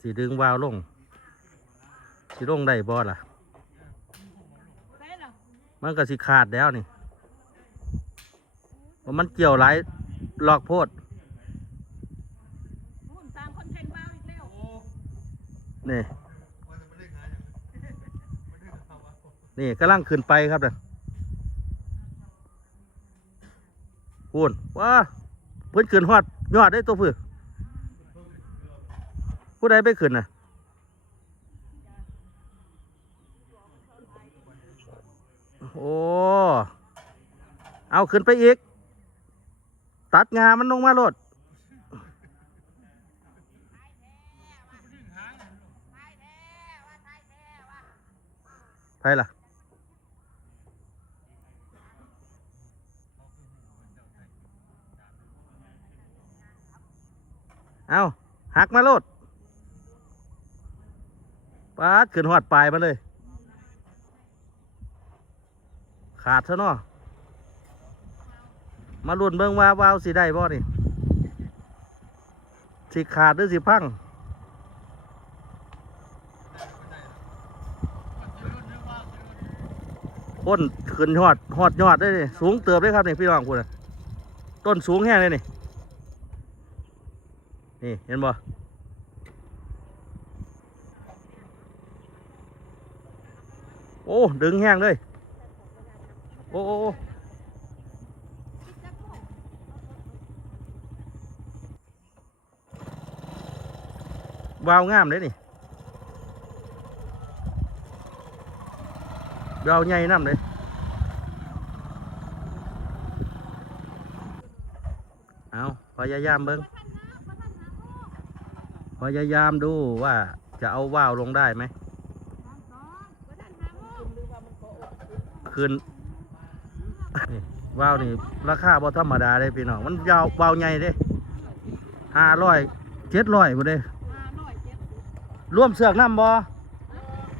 สีดึงวาวลงสีลงได้บ่ล่ะ มันก็สิขาดแล้วนี่เพรามันเกี่ยวหลายลอกโพดนี่ นี่กำลังขึ้นไปครับนะพูนว้าเพิ่นขึ้นฮอดยอดได้ตัวพื้น ผู้ใดไปขึ้นน่ะโอ้เอาขึ้นไปอีก ตัดงามันลงมาโลดไปล่ะเอาหักมาโลด ปาขึ้นหอดปลายมาเลย ขาดซะเนาะมาลุ้นเบิ่งว่าวาวสิได้บ่นี่สิขาดหรือสิพังต้นขึ้นยอดหอดยอดได้นี่สูงเติบเลยครับนี่พี่น้องคุณต้นสูงแห้งเลยนี่นี่เห็นบ่ โอ้ ดึงแห้งเลย โอ้โอ้วาวงามเลยนี่วาวใหญ่น้ำเลยเอาพยายามเบิ้งพยายามดูว่าจะเอาว่าวลงได้ไหม คืนนี่ว่าวนี่ราคาบ่ธรรมดาเลยพี่น้องมันยาวว่าวใหญ่เด้ห้าร้อยเจ็ดร้อยบ่เด้มาหน่อยร่วมเสือกน้ำบ่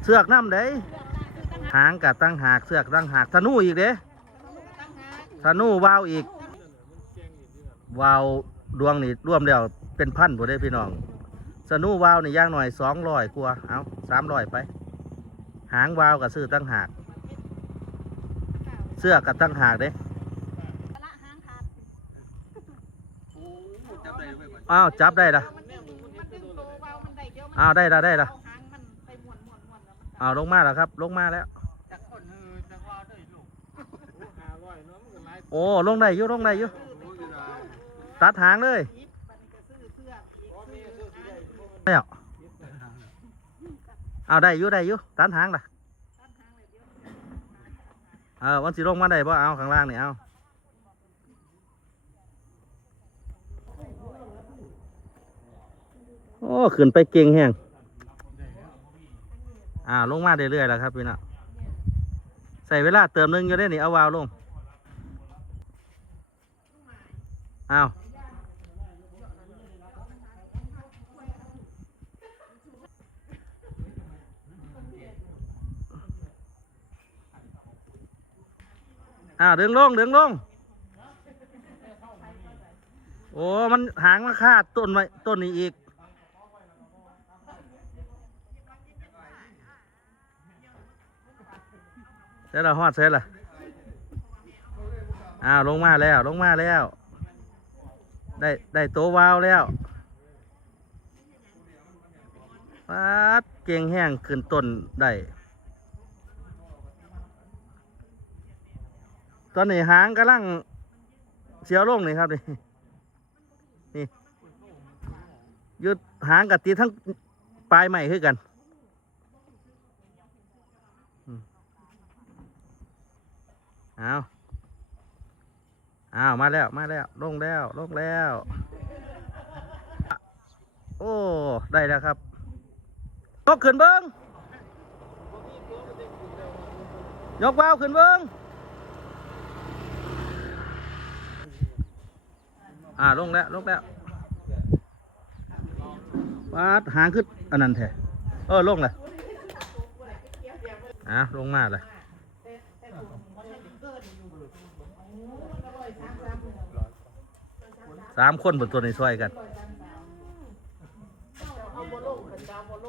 เสือกน้ำเด้หางกับตั้งหากเสือกตั้งหากธนูอีกเด้ธนูว่าวอีกว่าวดวงนี่ร่วมแล้วเป็นพันบ่ได้พี่น้องสนูว่าวนี่ย่างหน่อยสองร้อยกว่าเอาสามร้อยไป หางว่าวกับซื้อตั้งหาก เสื้อกับตั้งหากเด้ละหางขาดอ้าวจับได้ละมันดึงมันดึงตัวเบามันได้เดียวมันอ้าวได้ละได้ละเอาหางมันไปม้วนม้วนม้วนแล้วมันอ้าวลงมาแล้วครับ ลงมาแล้ว จากคนเออจากว่าได้ลูกหาร้อยเนาะมันก็หลายโอ้ลงได้อยู่ลงได้อยู่โอ้ยได้ตัดหางเลยยิบมันก็ซื้อเสื้ออีกพ่อซื้แม่อซื้อสิหางได้แล้วอ้าวได้อยู่ได้อยู่ตัดหางล่ะ ตั้งหางเลยเดียว เออวันสิลงมาได้บ่เอาข้างล่างนี่เอาโอ้ขึ้นไปเก่งแฮงอ่าลงมาเรื่อยๆแล้วครับพี่นะใส่เวลาเติมหนึงอยู่ได้นี่เอาวาวลงอ้าว อ้าวดึงลงดึงลง โอ้ มันหางมาคาดต้นไว้ต้นนี้อีก เสร็จแล้วฮอดเสร็จแล้วอ้าวลงมาแล้วลงมาแล้ว ได้ได้โตวาวแล้วปัดเก่งแห้งขึ้นต้นได้ ตอนนี้หางกำลังเสียวลงนี่ครับนี่นี่หยุดหางกับตีทั้งปลายใหม่คือกันเอาเอามาแล้วมาแล้วลงแล้วลงแล้ว โอ้ ได้แล้วครับยกขึ้นเบิ้งยกว้าวขึ้นเบิ้ง อ่าลงแล้วลงแล้วปาดหางขึ้นอันนั้นแท้เออลงเลยอะลงมาเลยสามคนบนตัวในซอยกัน